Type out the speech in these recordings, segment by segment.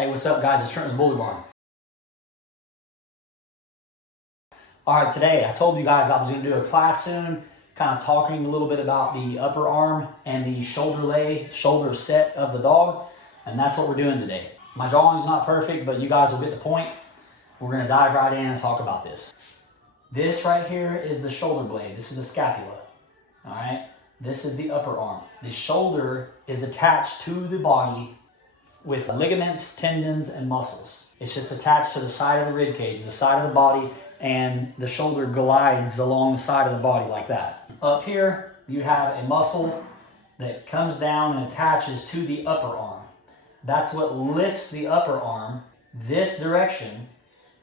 Hey, what's up guys? It's Trent with the Bully Barn. Alright, today I told you guys I was going to do a class soon, kind of talking a little bit about the upper arm and the shoulder set of the dog, and that's what we're doing today. My drawing's not perfect, but you guys will get the point. We're going to dive right in and talk about this. This right here is the shoulder blade. This is the scapula. Alright, this is the upper arm. The shoulder is attached to the body with ligaments, tendons, and muscles. It's just attached to the side of the rib cage, the side of the body, and the shoulder glides along the side of the body like that. Up here, you have a muscle that comes down and attaches to the upper arm. That's what lifts the upper arm this direction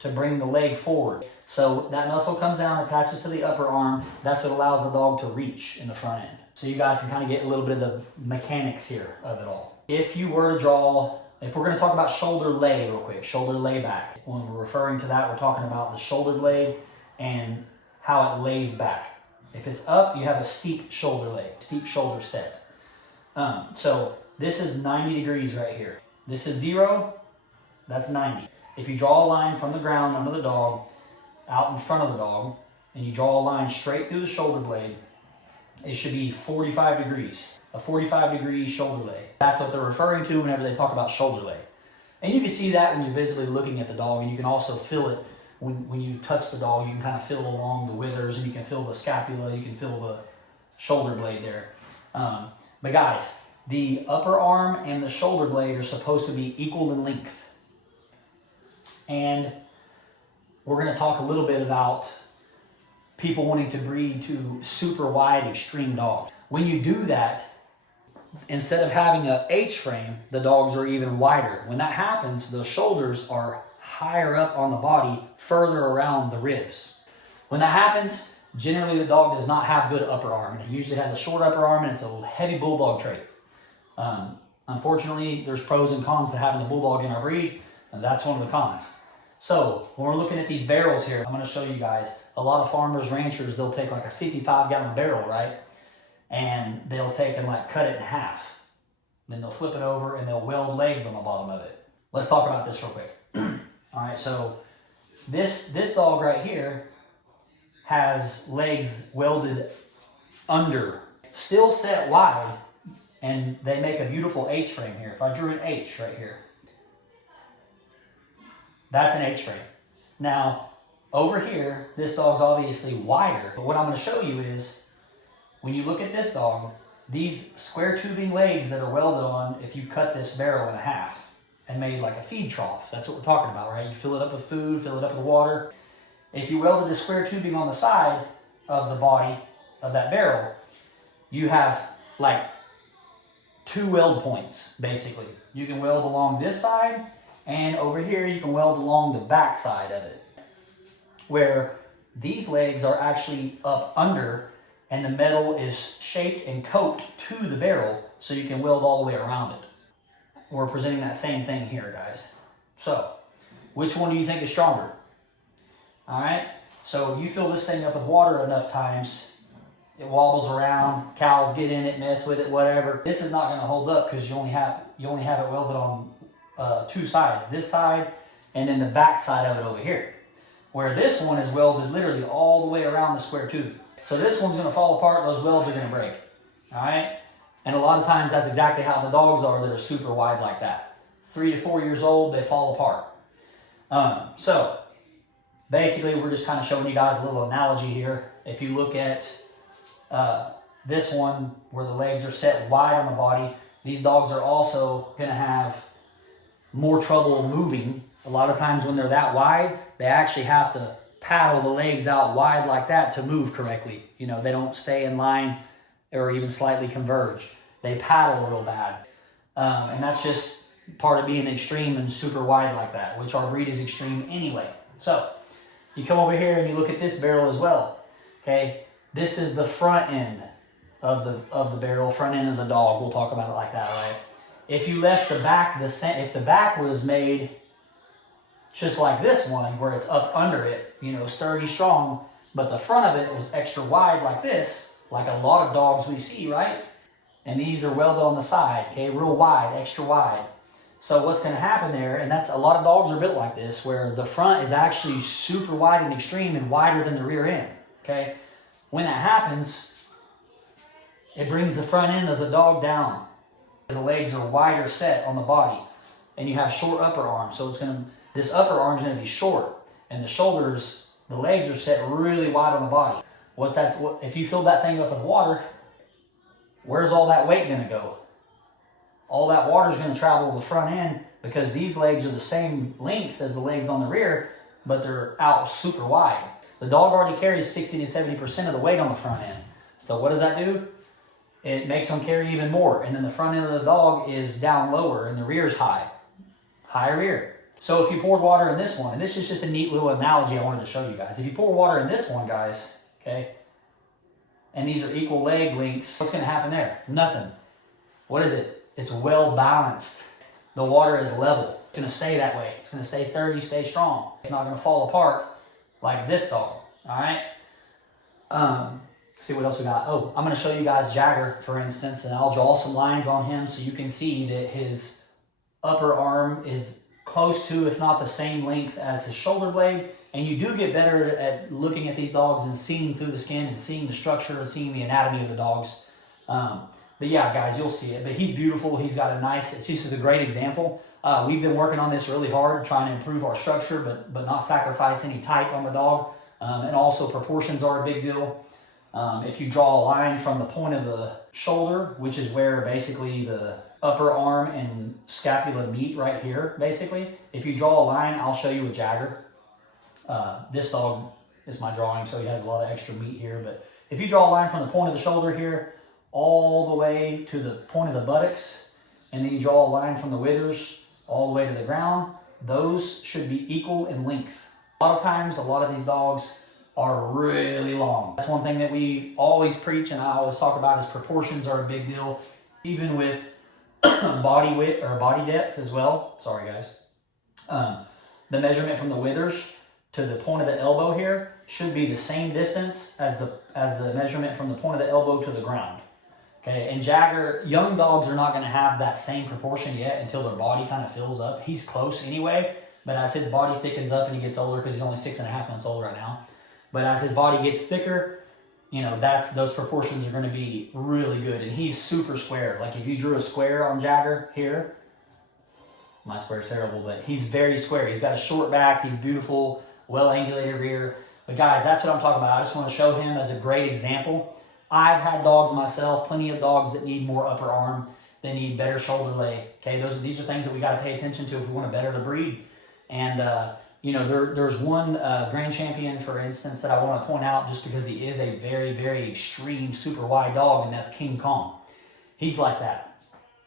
to bring the leg forward. So that muscle comes down, attaches to the upper arm. That's what allows the dog to reach in the front end. So you guys can kind of get a little bit of the mechanics here of it all. If you were to draw, if we're going to talk about shoulder lay real quick, shoulder layback. When we're referring to that, we're talking about the shoulder blade and how it lays back. If it's up, you have a steep shoulder lay, steep shoulder set. So this is 90 degrees right here. This is 0, that's 90. If you draw a line from the ground under the dog, out in front of the dog, and you draw a line straight through the shoulder blade, it should be 45 degrees. A 45-degree shoulder lay. That's what they're referring to whenever they talk about shoulder lay. And you can see that when you're visually looking at the dog, and you can also feel it when you touch the dog. You can kind of feel along the withers, and you can feel the scapula, you can feel the shoulder blade there. But guys, the upper arm and the shoulder blade are supposed to be equal in length. And we're going to talk a little bit about people wanting to breed to super wide extreme dogs. When you do that, instead of having a H frame, the dogs are even wider. When that happens, the shoulders are higher up on the body, further around the ribs. When that happens, generally the dog does not have good upper arm. It usually has a short upper arm, and it's a heavy bulldog trait. Unfortunately, there's pros and cons to having a bulldog in our breed, and that's one of the cons. So when we're looking at these barrels here, I'm going to show you guys, a lot of farmers, ranchers, they'll take like a 55-gallon barrel, right? And they'll take and like cut it in half. Then they'll flip it over and they'll weld legs on the bottom of it. Let's talk about this real quick. All right, so this dog right here has legs welded under, still set wide, and they make a beautiful H frame here. If I drew an H right here, that's an H frame. Now, over here, this dog's obviously wider, but what I'm going to show you is, when you look at this dog, these square tubing legs that are welded on, if you cut this barrel in half and made like a feed trough, that's what we're talking about, right? You fill it up with food, fill it up with water. If you welded the square tubing on the side of the body of that barrel, you have like 2 weld points, basically. You can weld along this side, and over here you can weld along the back side of it, where these legs are actually up under, and the metal is shaped and coped to the barrel so you can weld all the way around it. We're presenting that same thing here, guys. So, which one do you think is stronger? All right, so you fill this thing up with water enough times, it wobbles around, cows get in it, mess with it, whatever. This is not going to hold up because you only have it welded on 2 sides, this side and then the back side of it over here. Where this one is welded literally all the way around the square tube. So this one's going to fall apart, those welds are going to break, all right? And a lot of times that's exactly how the dogs are that are super wide like that. 3 to 4 years old, they fall apart. So basically we're just kind of showing you guys a little analogy here. If you look at this one where the legs are set wide on the body, these dogs are also going to have more trouble moving. A lot of times when they're that wide, they actually have to paddle the legs out wide like that to move correctly. You know, they don't stay in line or even slightly converge. They paddle real bad. And that's just part of being extreme and super wide like that, which our breed is extreme anyway. So you come over here and you look at this barrel as well. Okay, this is the front end of the barrel, front end of the dog. We'll talk about it like that, right? If you left the back, if the back was made just like this one, where it's up under it, you know, sturdy, strong, but the front of it was extra wide like this, like a lot of dogs we see, right? And these are welded on the side, okay, real wide, extra wide. So what's going to happen there, and that's a lot of dogs are built like this, where the front is actually super wide and extreme and wider than the rear end, okay? When that happens, it brings the front end of the dog down. The legs are wider set on the body, and you have short upper arms. So this upper arm is going to be short, and the shoulders, the legs are set really wide on the body. If you fill that thing up with water, where's all that weight going to go? All that water is going to travel to the front end because these legs are the same length as the legs on the rear, but they're out super wide. The dog already carries 60 to 70% of the weight on the front end. So what does that do? It makes them carry even more. And then the front end of the dog is down lower and the rear is high. High rear. So if you poured water in this one, and this is just a neat little analogy I wanted to show you guys. If you pour water in this one, guys, okay, and these are equal leg lengths, what's going to happen there? Nothing. What is it? It's well balanced. The water is level. It's going to stay that way. It's going to stay sturdy, stay strong. It's not going to fall apart like this dog. All right. See what else we got. Oh, I'm going to show you guys Jagger, for instance, and I'll draw some lines on him so you can see that his upper arm is close to, if not the same length as his shoulder blade. And you do get better at looking at these dogs and seeing through the skin and seeing the structure and seeing the anatomy of the dogs. But yeah, guys, you'll see it. But he's beautiful. He's got it's just a great example. We've been working on this really hard, trying to improve our structure, but not sacrifice any type on the dog. And also proportions are a big deal. If you draw a line from the point of the shoulder, which is where basically the upper arm and scapula meet right here, basically. If you draw a line, I'll show you a Jagger. This dog is my drawing, so he has a lot of extra meat here. But if you draw a line from the point of the shoulder here, all the way to the point of the buttocks, and then you draw a line from the withers all the way to the ground, those should be equal in length. A lot of times, a lot of these dogs are really long. That's one thing that we always preach and I always talk about is proportions are a big deal, even with body width or body depth as well. Sorry, guys. The measurement from the withers to the point of the elbow here should be the same distance as the measurement from the point of the elbow to the ground. Okay, and Jagger, young dogs are not going to have that same proportion yet until their body kind of fills up. He's close anyway, but as his body thickens up and he gets older, because he's only 6.5 months old right now, but as his body gets thicker, you know, those proportions are going to be really good. And he's super square. Like if you drew a square on Jagger here, my square is terrible, but he's very square. He's got a short back. He's beautiful, well-angulated rear. But guys, that's what I'm talking about. I just want to show him as a great example. I've had dogs myself, plenty of dogs that need more upper arm. They need better shoulder leg. Okay, these are things that we got to pay attention to if we want to better the breed. And you know, there's one grand champion, for instance, that I want to point out just because he is a very, very extreme, super wide dog, and that's King Kong. He's like that.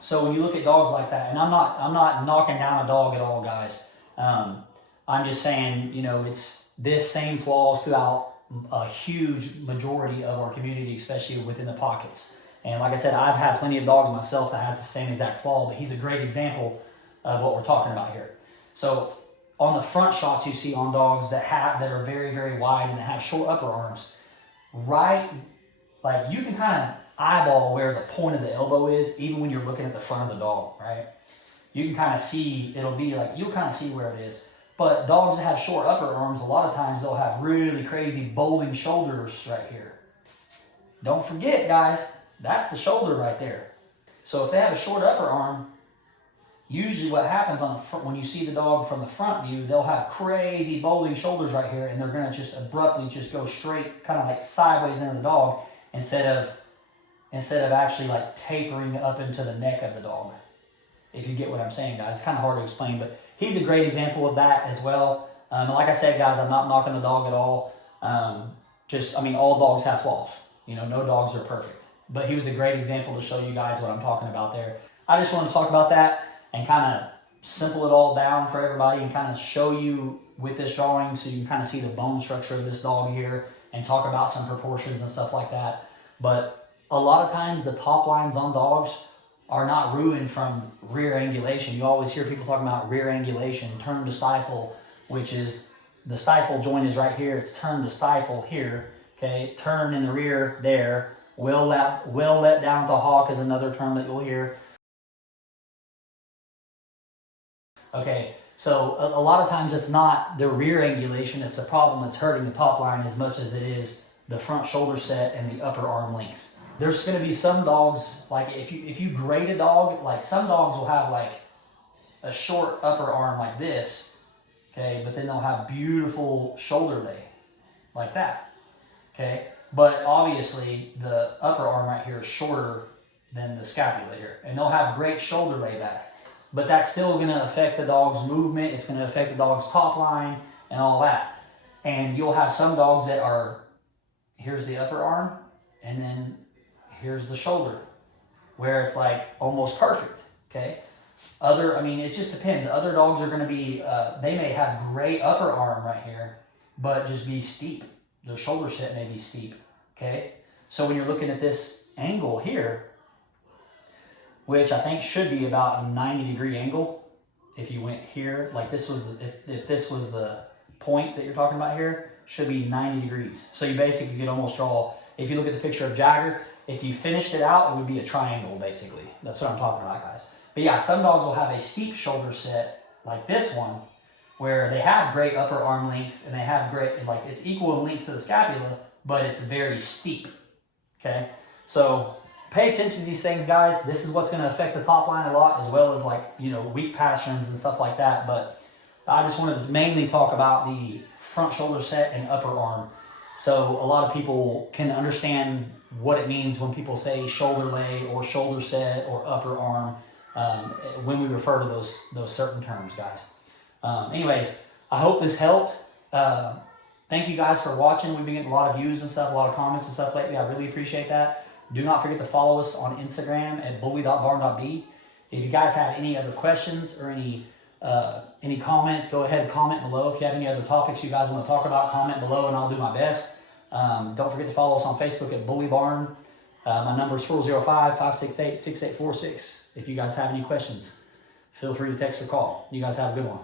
So when you look at dogs like that, and I'm not knocking down a dog at all, guys. I'm just saying, you know, it's this same flaws throughout a huge majority of our community, especially within the pockets. And like I said, I've had plenty of dogs myself that has the same exact flaw, but he's a great example of what we're talking about here. So on the front shots you see on dogs that are very, very wide and that have short upper arms, right, like you can kind of eyeball where the point of the elbow is, even when you're looking at the front of the dog, right? You can kind of see, it'll be like, you'll kind of see where it is. But dogs that have short upper arms, a lot of times they'll have really crazy bowling shoulders right here. Don't forget, guys, that's the shoulder right there. So if they have a short upper arm, usually what happens on the front, when you see the dog from the front view, they'll have crazy bowling shoulders right here, and they're going to just abruptly just go straight, kind of like sideways into the dog, instead of actually like tapering up into the neck of the dog. If you get what I'm saying, guys. It's kind of hard to explain, but he's a great example of that as well. And like I said, guys, I'm not knocking the dog at all. All dogs have flaws. You know, no dogs are perfect. But he was a great example to show you guys what I'm talking about there. I just want to talk about that and kind of simple it all down for everybody and kind of show you with this drawing so you can kind of see the bone structure of this dog here and talk about some proportions and stuff like that. But a lot of times the top lines on dogs are not ruined from rear angulation. You always hear people talking about rear angulation, turn to stifle, which is the stifle joint is right here. It's turn to stifle here. Okay, turn in the rear there. Will let down to hawk is another term that you'll hear. Okay, so a lot of times it's not the rear angulation, it's a problem that's hurting the top line as much as it is the front shoulder set and the upper arm length. There's going to be some dogs, like if you grade a dog, like some dogs will have like a short upper arm like this, okay, but then they'll have beautiful shoulder lay like that, okay? But obviously the upper arm right here is shorter than the scapula here, and they'll have great shoulder layback. But that's still going to affect the dog's movement. It's going to affect the dog's top line and all that. And you'll have some dogs that are, here's the upper arm, and then here's the shoulder, where it's like almost perfect, okay? I mean, it just depends. Other dogs are going to be, they may have great upper arm right here, but just be steep. The shoulder set may be steep, okay? So when you're looking at this angle here, which I think should be about a 90-degree angle. If you went here, like this was, if this was the point that you're talking about here, should be 90 degrees. So you basically could almost draw, if you look at the picture of Jagger, if you finished it out, it would be a triangle, basically. That's what I'm talking about, guys. But yeah, some dogs will have a steep shoulder set, like this one, where they have great upper arm length, and they have great, like it's equal in length to the scapula, but it's very steep, okay? So pay attention to these things, guys. This is what's going to affect the top line a lot, as well as like, you know, weak pasterns and stuff like that. But I just wanted to mainly talk about the front shoulder set and upper arm. So a lot of people can understand what it means when people say shoulder lay or shoulder set or upper arm when we refer to those certain terms, guys. Anyways, I hope this helped. Thank you guys for watching. We've been getting a lot of views and stuff, a lot of comments and stuff lately. I really appreciate that. Do not forget to follow us on Instagram at bully.barn.b. If you guys have any other questions or any comments, go ahead and comment below. If you have any other topics you guys want to talk about, comment below and I'll do my best. Don't forget to follow us on Facebook at Bully Barn. My number is 405-568-6846. If you guys have any questions, feel free to text or call. You guys have a good one.